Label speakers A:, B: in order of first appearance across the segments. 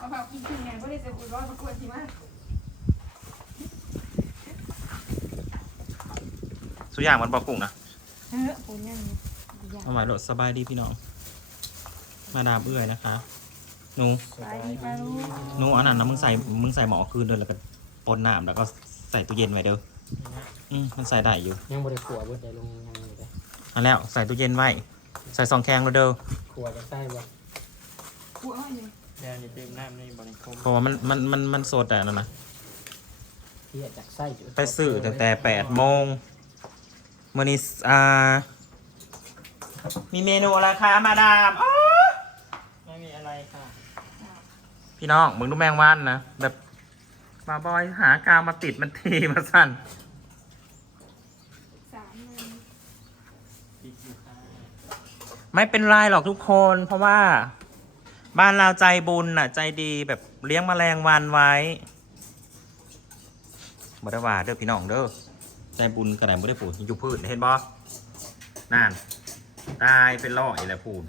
A: เอาแบบกินกินไงก็ได้จะอุ่นร้อนประกวดที่มาก
B: สุอย่างมันบอกกุ้งนะ
A: เออผมยังอยาก
B: เอาไว้รถสบายดีพี่น้อง มาดามเอื้อยนะคะหนู
A: ไปดีไปลูก
B: หนูเอันนั้นนะมึงใส่มึงใส่หมอคืนเดินแล้วก็ปนน้ำแล้วก็ใส่ตู้เย็นไว้เด้ออืมมันใส่ได้อยู่
C: ยังบริขัวเบิดได้ลงยังอยู่เลย
B: เอันแล้วใส่ตู้เย็นไว้ ใส่ซองแข็งแล้วเด้อ
C: ขัวจะใส่บ่
A: หัวเลย
D: แดงจะเติมน้ำในบริคม
B: เพราะว่ามันมันมันมันโซดแต่นั่นนะ
C: เที่ยจากไส้จุด
B: ไปซื้อตั้งแต่แปดโมงมื่อนี้อ่า มีเมนูอะไรคะมาดามอ๋อ
D: ไม่มีอะไรค่ะ
B: พี่น้องมึงดูแมงวันนะแบบมาบอยหากาวมาติดมันทีมาสั่น
A: สามเลย
D: ติดอยู่ค่ะ
B: ไม่เป็นไรหรอกทุกคนเพราะว่า บ้านเราใจบุญน่ะ ใจดีแบบเลี้ยงแมลงวันไว้บ่ได้ว่าเด้อพี่น้องเด้อใจบุญกระไดบ่ได้ปูดอยู่พืชเห็นบ่นั่นตายเป็นร้อยแล้วพูด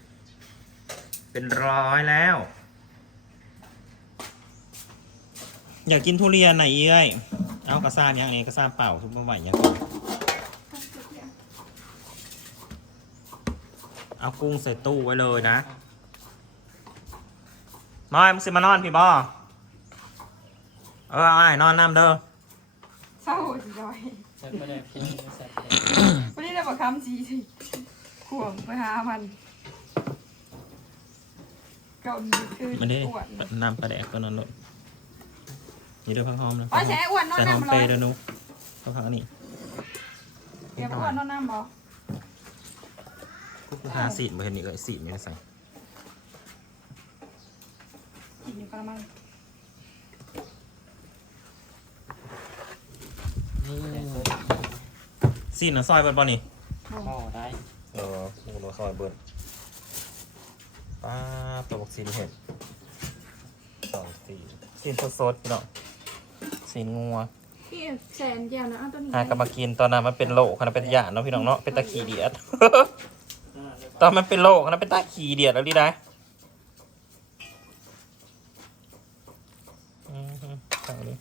B: เป็นร้อยแล้ว อยากกินทุเรียนไหนะเอ้ยเอากระซ่าอย่างนี้กระซ่าเปล่าทุกเมื่อไหร่ยังก่อนเอากุ้งใส่ตู้ไว้เลยนะ มอยมึงสิมานอนพี่บอเออเอาไอ้นอนน้ำเด้อ
A: เศร้าสิจอย
D: แซ่บไม่ได้กินแซ่บเลย
A: วันนี้เราบอกคำสีสิข่วงไปหามัน เก่าดีคือ
B: มันได้
A: อ้วน
B: น้ำปลาแดกก็นอนรถนี่เด้อพังหอมนะ
A: อ๋อแฉอ้วนนอน
B: ใส่หอม
A: น้ำเล
B: เป
A: ย
B: ย์เด้อนุ๊กก็พังอันนี้
A: เดี๋ยวอ้วนนอนน้ำบ่
B: กูหาสีมาเห็นนี่เอ้ยสีไม่ได้ใส่
A: กินอยู่กระมัง
C: นี่
B: สีน่ะซอยเบิร์ดบอนี่
D: หม้อได้
B: เออหมูซอยเบิร์ดป้าบตัวบอกสีเห็ดสองสีสีสดๆพี่น้องสีงัว
A: พี่แสนเดียวนะเอาตัวนี้
B: หากลับมากินตอนนั้นมันเป็นโลกขนาดเป็นหยาดเนาะพี่น้องเนาะเป็นตะขีเดียด
D: อ่าเรียบ
B: ตอนมันเป็นโลกนะเป็นตาขีเดียดแล้วดิได้อือฮึเอาดิ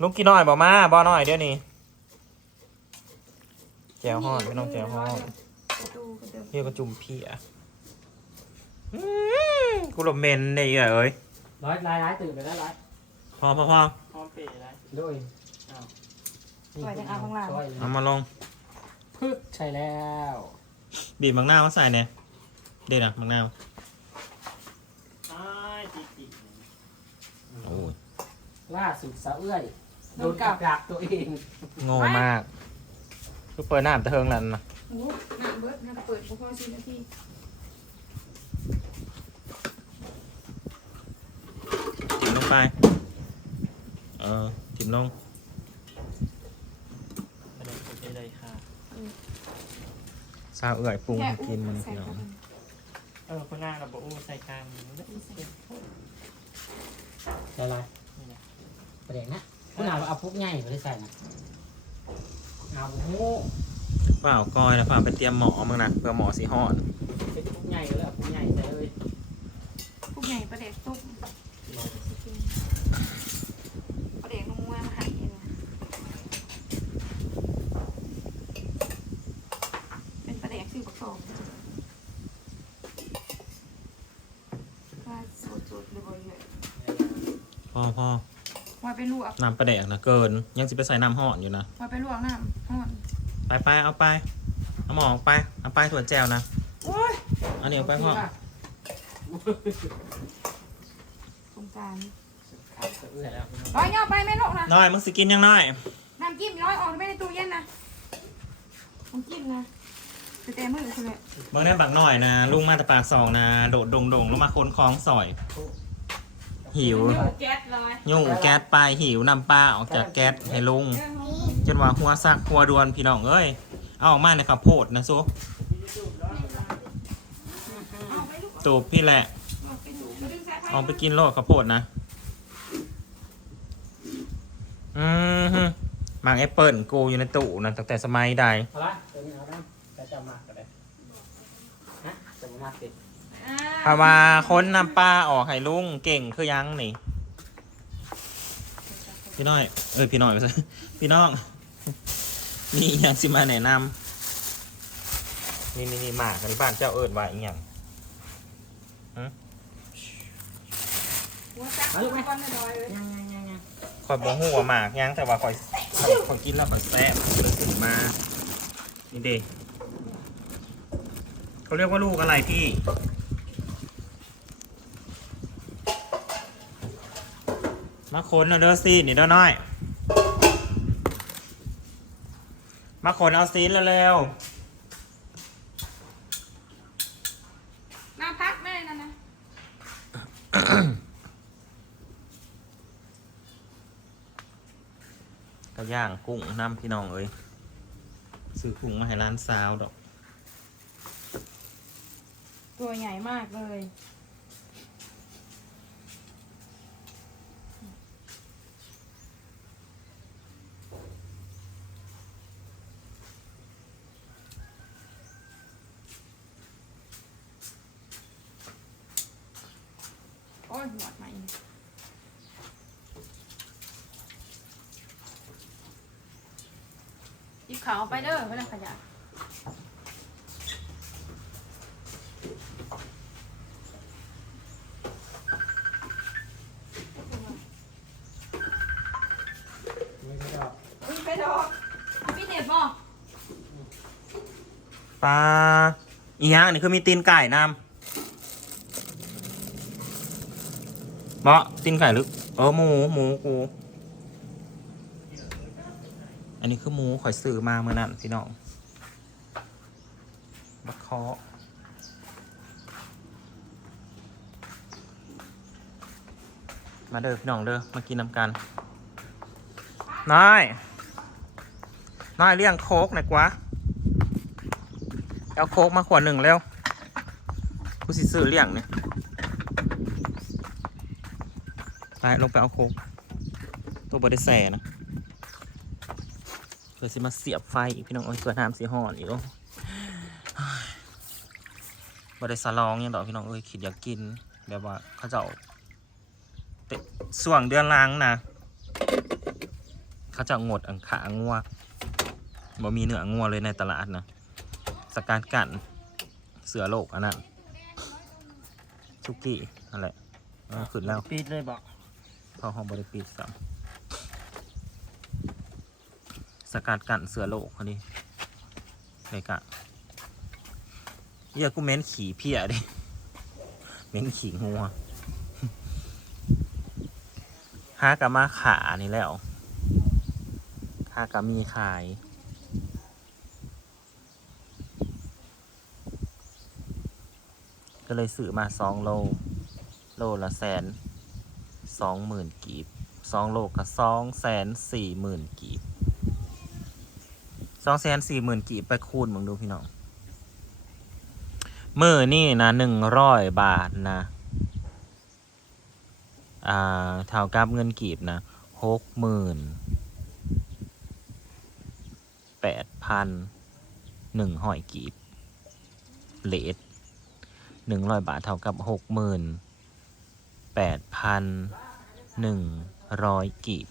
B: ลูกกี่น้อยบอกมาบอน้อยเดี๋ยวนี้แจวฮ้อนไม่ต้องแจวฮ้อน
A: ประตูกระเดิม
B: เรียกว่าจุ่มพี่อะอืมกูหลบเมนเนี่ยเอ้ย
C: ร้อยลายลายตื่นไปแล้วลาย
B: พอพอพอ
D: พร้อมเปย์ได้
C: ด้วย
A: ปล่อยจากอาข้างล่าง
C: ช่วย
B: เอามาลง
C: พึกใช่แล้ว
B: บีบมังนาวมาใส่เนี่ยเด็ดอะมังนาว
D: อ้ายติดติด
B: โอ้ย
C: ล่าสุดสาวเอื้อย โดนกับดักตัวเอง
B: โง่มากคือเปิดน้ำตะเทิงนั่นนะ
A: โอ้หน้าเบิร์ดหน้าเปิดพอสินาที
B: จิ้มลงไป เออจิ้มลง
D: ไปเลยไปเลยค่ะ
B: ซาวเอื่อยปรุง
A: แค่
B: ให้กินมัน
A: ใส่
B: พี่น้อง
A: เข้าไป
D: เออคนหน้าเราบอกอู้ใส่กลางนี้ได้
C: ใช่ลายประเด็นนะ คุณเอาเอาพวกใหญ่ไปได้ใส่นะเอาหมู
B: เปล่าก้อยนะเปล่าไปเตรียมหมอมึงนะเพื่อหมอสีห่อน
C: เป็นพวกใหญ่เลยเอาพวกใหญ่ใส่เลย
A: พวกใหญ่ประเด็กตุ๊กประเด็กนุ่มว่ามาหายเองเป็นประเด็กสี่ประกอบว่าสดๆเลยบ่อยเลย
B: พ่อพ่อ
A: ว่าไปลวก
B: น้ำประแดกนะเกิน ยังสิไปใส่น้ำห่อนอยู่นะ
A: ว่าไปลวกน้ำห่อน
B: ไปไปเอาไปเอาหมอออกไปเอาไปถั่วแจวนะอันนี้เอาไปพ่อ
A: สงสาร
C: สาวเอื้อยแล้ว
A: ร้อยย่อไปแม่นกนะ
B: น้อยมึงสิกินยังน้อย
A: น้ำจิ้มร้อยออกไปในตู้เย็นนะน้ำจิ้มนะจะเต็มมือคุณเลย
B: เบิ่งได้บักหน่อยนะลุงมาแต่ปากสองนะโดดดงดงแล้วมาค้นคลองสอย หิว
A: แก๊สเลย
B: ยุ่งแก๊สไปหิวนำปลาออกจากแก๊สให้ลุงจนว่าหัวซักหัวดวนพี่น้องเอ้ยเอาออกมาในข้าวโพดนะซุตูบพี่แหละ เอาไปกินโลดข้าวโพดนะ อืมฮึหมากแอปเปิลกูอยู่ในตู้นะตั้งแต่สมัยใด
C: เอาละตัวนี้เอาละแต่จะมากก็ได้ฮะจะมากติด
B: ไป เพราะว่าค้นน้ำปลาออกให้ลุงเก่งคือยังนี่ พี่น้อย เอ้ยพี่น้อยไปซะพี่น้อง นี่ยังสิมาแนะนำนี่นี่นี่หมากอันนี้บ้านเจ้าเอิญว่าอีกอย่าง
A: หัวจักรก่อนนะดอยเลย
C: ยังยังยังยัง
B: คอยบอกหัวาหมากยังแต่ว่าคอยคอยคอยกินแล้วคอยแซ่บเลยถึงมา นี่เด็เขาเรียกว่าลูกอะไรพี่ มาขนเอาเด้อซีนนี่เด้อน้อย มาขนเอาซีนเร็ว
A: น้ำพักแม่นั่นนะ
B: ๆกระย่างกุ้งน้ำพี่น้องเอ้ยซื้อกุ้งมาให้ร้านซาวดอก
A: ตัวใหญ่มากเลย หมดมาอีกหยิบขาวไปเด้อเวลาขยะ
C: ไม่ได้ดอก
A: อุ้ยไปดอกพี่เน็ตบอก
B: ปลาอีหยังอันนี่คือมีตีนไก่นำ เบาะตีนไก่หรือเออหมูหมูกูอันนี้คือหมูข่อยซื้อมาเมื่อนั้นพี่น้องบักเคาะมาเด้อพี่น้องเด้อมากินน้ำกันน้อยน้อยเลี้ยงโคกหน่อยกว่าเอาโคกมาขวดหนึ่งแล้วกูสิซื้อเลี้ยงเนี่ย ไปลงไปเอาโคกตัวบไดิแสนะเพื่อสิมาเสียบไฟอีกพี่น้องโอ้ยเกิดน้ำสีห่อนอีกโอ้ยบไดิสลองยังดอกพี่น้องเอ้ยคิดอยากกินแบบว่าเขาเจ้าเป็นส่วงเดือนล้างนะเขาจะงดอังขางัวบ่มีเนื้องัวเลยในตลาดนะสการกันเสือโลกอันนั้นซุกี้นั่นแหละเอาขึ้นแล้ว
D: ปิดเลยบอก
B: เข้าห้องบริปิดซ้ำสกัดกันเสือโลกคนนี้เลยกะเฮียกูเม้นขี่เพี้ยดิเม้นขี่งัวฮากะมาขานี่แล้วฮากะมีขายก็เลยซื้อมาสองโล โลละแสน สองหมื่นกีบสองโลก็สองแสนสี่หมื่นกีบสองแสนสี่หมื่นกีบไปคูณมึงดูพี่น้องมือนี่นะหนึ่งร้อยบาทนะอ่าเท่ากับเงินกีบนะหกหมื่นแปดพันหนึ่งหอยกีบเลทหนึ่งร้อยบาทเท่ากับหกหมื่นแปดพัน หนึ่งร้อยกีบ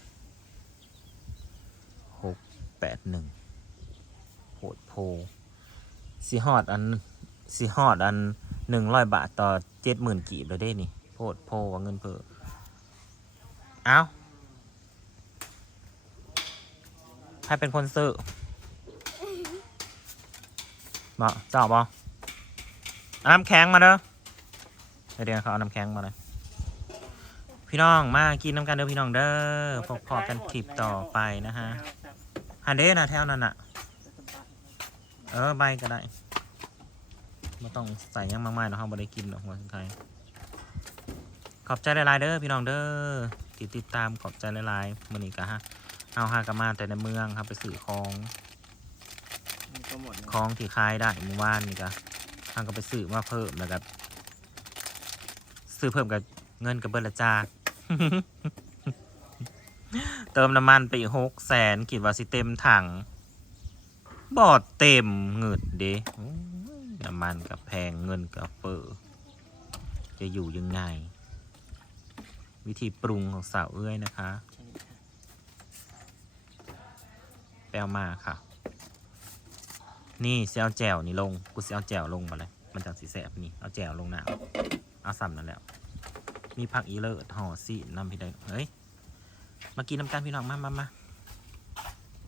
B: หกแปดหนึ่งโหดโพสีฮอดอันสีฮอดอันหนึ่งร้อยบาทต่อเจ็ดหมื่นกีบแล้วได้นี่โหดโพว่าเงินเพิ่อเอาใครเป็นคนซื้อบอกเจ้าบอน้ำแข็งมาเด้อเดี๋ยวเขาเอาน้ำแข็งมาเลย พี่น้องมากินน้ำกันเด้อพี่น้องเด้อพบพอกันคลิปต่อไปนะฮะฮันเด้นะแถวนั้นอะ เออใบก็ได้ไม่ต้องใส่หยังมากมายเนาะเขาไม่ได้กินหรอกหัวสิงไทยขอบใจหลายๆเด้อพี่น้องเด้อที่ติดตามขอบใจหลายๆมื้อนี้กะฮะเอาฮากามาแต่ในเมืองครับไปสื่อของ
D: มันก็หมด
B: ของที่ขายได้เมื่อวานนี่ก็ทางก็ไปซื้อมาเพิ่มแล้วก็ซื้อเพิ่มกับเงินกับเบิร์ละจ้า เติมน้ำมันไปอีกหกแสนคิดว่าสิเต็มถัง บอดเต็มเงิดเด้น้ำมันกับแพงเงินกับเฟอจะอยู่ยังไง วิธีปรุงของสาวเอ้ยนะ
D: คะ
B: แปลมาค่ะ นี่เสียเอาแจ่วนี่ลง กูเสียเอาแจ่วลงมาเลย มันจังสีแสบนี่ เอาแจ่วลงหนาวเอาซ้ำนั่นแหล้ว มีผักอีเลิศห่อสีน้ำพี่ได้เฮ้ย มากินน้ำกันพี่น้องมามามา